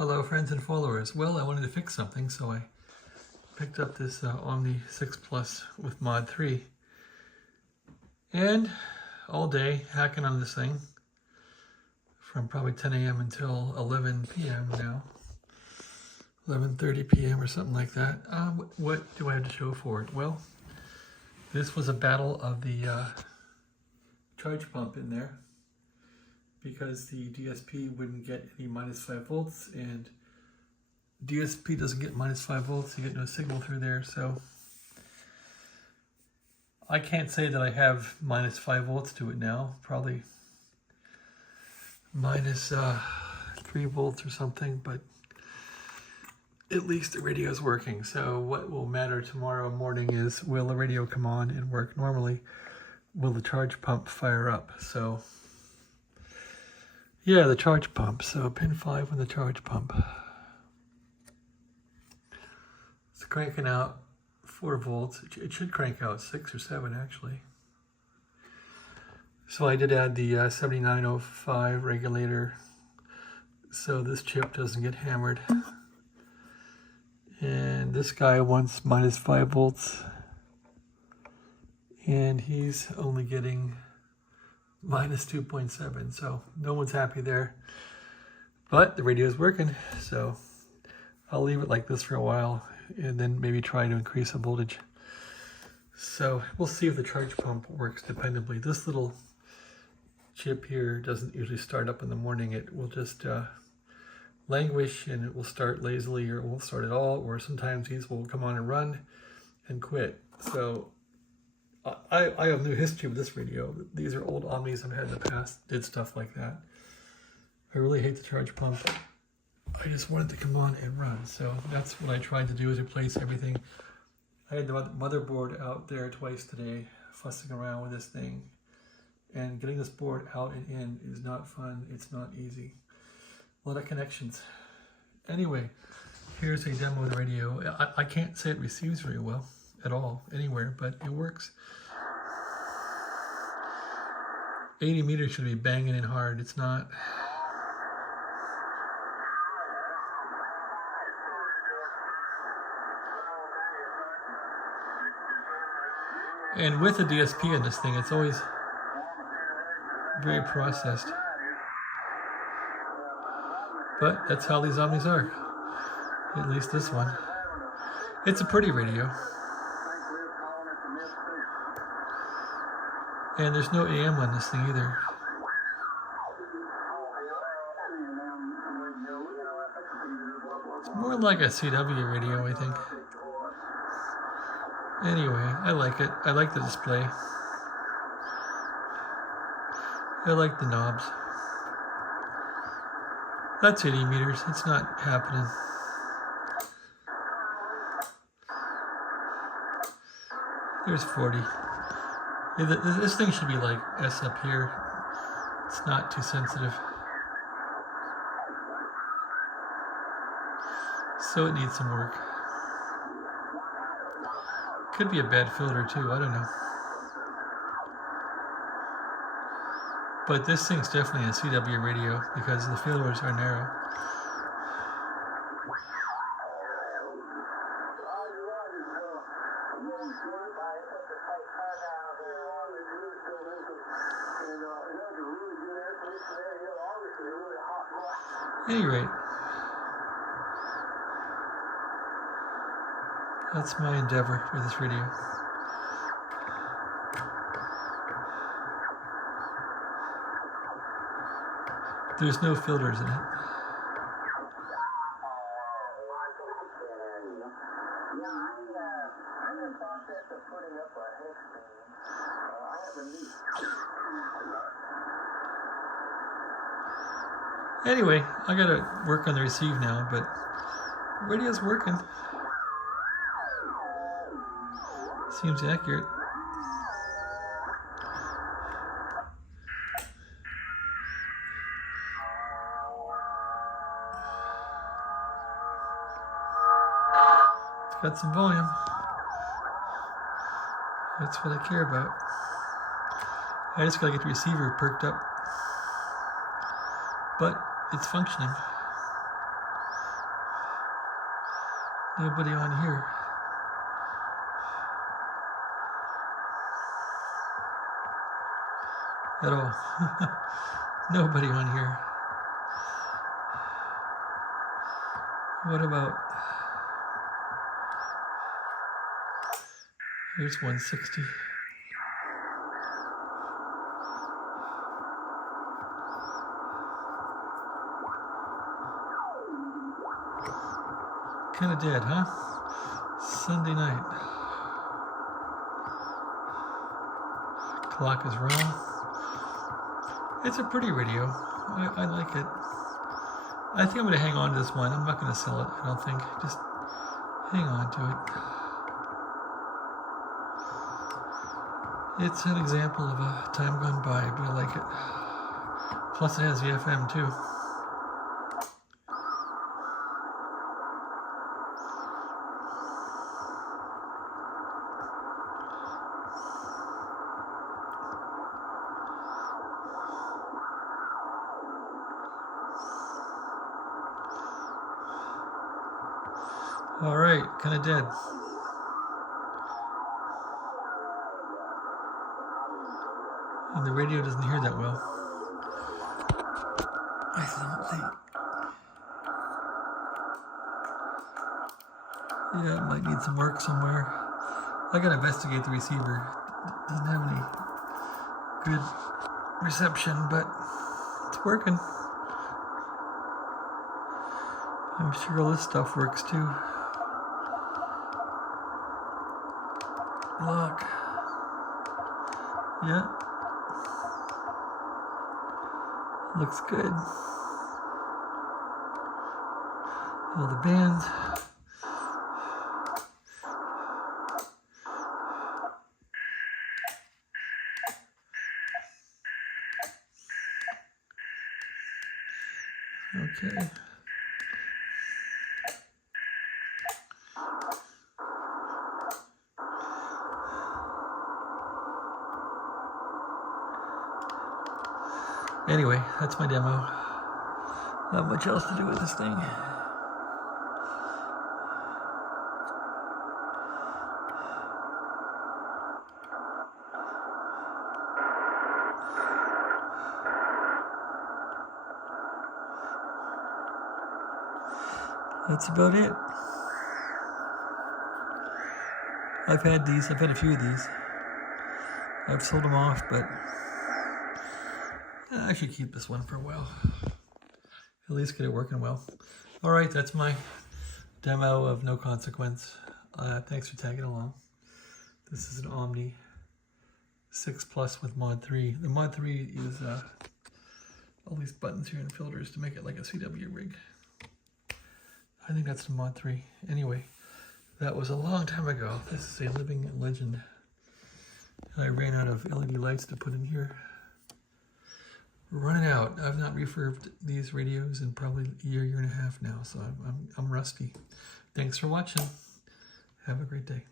Hello friends and followers. Well, I wanted to fix something, so I picked up this Omni 6 Plus with Mod 3. And all day hacking on this thing from probably 10 a.m. until 11 p.m. now. 11:30 p.m. or something like that. What do I have to show for it? Well, this was a battle of the charge pump in there, because the DSP wouldn't get any -5 volts, and DSP doesn't get -5 volts, you get no signal through there. So I can't say that I have -5 volts to it now, probably -3 volts or something, but at least the radio is working. So what will matter tomorrow morning is, will the radio come on and work normally? Will the charge pump fire up? So yeah, the charge pump. So pin 5 on the charge pump. It's cranking out 4 volts. It should crank out 6 or 7 actually. So I did add the 7905 regulator so this chip doesn't get hammered. And this guy wants -5 volts, and he's only getting -2.7, so no one's happy there. But the radio is working, so I'll leave it like this for a while and then maybe try to increase the voltage. So we'll see if the charge pump works dependably. This little chip here doesn't usually start up in the morning. It will just languish, and it will start lazily, or it won't start at all, or sometimes these will come on and run and quit. So I have no history with this radio. These are old Omnis I've had in the past, did stuff like that. I really hate the charge pump. I just want it to come on and run. So that's what I tried to do, is replace everything. I had the motherboard out there twice today, fussing around with this thing. And getting this board out and in is not fun. It's not easy. A lot of connections. Anyway, here's a demo of the radio. I can't say it receives very well at all anywhere, but it works. 80 meters should be banging in hard. It's not. And with the DSP in this thing, it's always very processed. But that's how these Omnis are. At least this one. It's a pretty radio. And there's no AM on this thing either. It's more like a CW radio, I think. Anyway, I like it. I like the display. I like the knobs. That's 80 meters. It's not happening. There's 40. Yeah, this thing should be like S up here. It's not too sensitive. So it needs some work. Could be a bad filter too, I don't know. But this thing's definitely a CW radio because the filters are narrow. At any rate, that's my endeavor with this radio. There's no filters in it. Anyway, I gotta work on the receive now, but the radio's working. Seems accurate. It's got some volume. That's what I care about. I just gotta get the receiver perked up. But it's functioning. Nobody on here. At all. Nobody on here. What about... Here's 160. Kind of dead, huh? Sunday night. Clock is wrong. It's a pretty radio. I like it. I think I'm going to hang on to this one. I'm not going to sell it, I don't think. Just hang on to it. It's an example of a time gone by, but I like it. Plus it has the FM too. All right, kind of dead. And the radio doesn't hear that well, I don't think. Yeah, it might need some work somewhere. I gotta investigate the receiver. It doesn't have any good reception, but it's working. I'm sure all this stuff works too. Lock. Yeah. Looks good. All the bands. Okay. Anyway, that's my demo. Not much else to do with this thing. That's about it. I've had these, I've had a few of these. I've sold them off, but I should keep this one for a while. At least get it working well. All right, that's my demo of No Consequence. Thanks for tagging along. This is an Omni 6 Plus with Mod 3. The Mod 3 is all these buttons here and filters to make it like a CW rig. I think that's the Mod 3. Anyway, that was a long time ago. This is a living legend. I ran out of LED lights to put in here. We're running out. I've not refurbed these radios in probably a year and a half now, so I'm rusty. Thanks for watching. Have a great day.